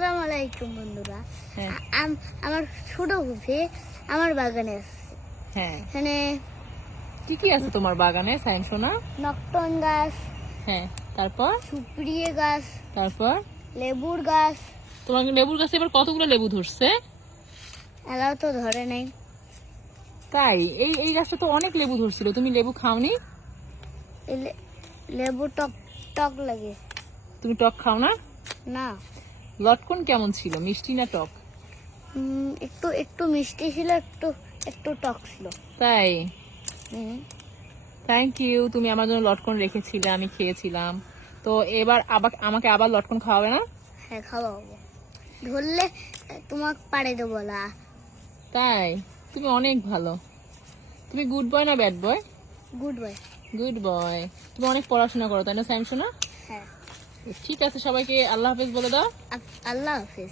আসসালামু আলাইকুম বন্ধুরা। হ্যাঁ আমার ছোট ফুফি আমার বাগানে আসছে। হ্যাঁ এখানে কি কি আছে তোমার বাগানে সাইন সোনা? নকটন গাছ, হ্যাঁ, তারপর সুপ্রিয়ে গাছ, তারপর লেবুর গাছ। তোমার লেবুর গাছে এবার কতগুলো লেবু ধরছে? এলাও তো ধরে নাই। তাই? এই এই গাছটা তো অনেক লেবু ধরছিল, তুমি লেবু খাওনি? লেবু টক টক লাগে তুমি টক খাও না? না। লটকন কেমন ছিল, মিষ্টি না টক? একটু একটু মিষ্টি ছিল, একটু একটু টক ছিল। তাই? হুম, থ্যাংক ইউ, তুমি আমার জন্য লটকন রেখেছিলে, আমি খেয়েছিলাম। তো এবার আবার আমাকে আবার লটকন খাওয়াবে না? হ্যাঁ খাওয়াবো। ধরলে তোমাকে পাড়ে দেবো না। তাই? তুমি অনেক ভালো। তুমি গুড বয় না bad boy? Good bye. Good boy. তুমি অনেক পড়াশোনা করো তাই না সাইম সোনা? হ্যাঁ, ঠিক আছে, সবাইকে আল্লাহ হাফেজ বলে দাও। আল্লাহ হাফিজ।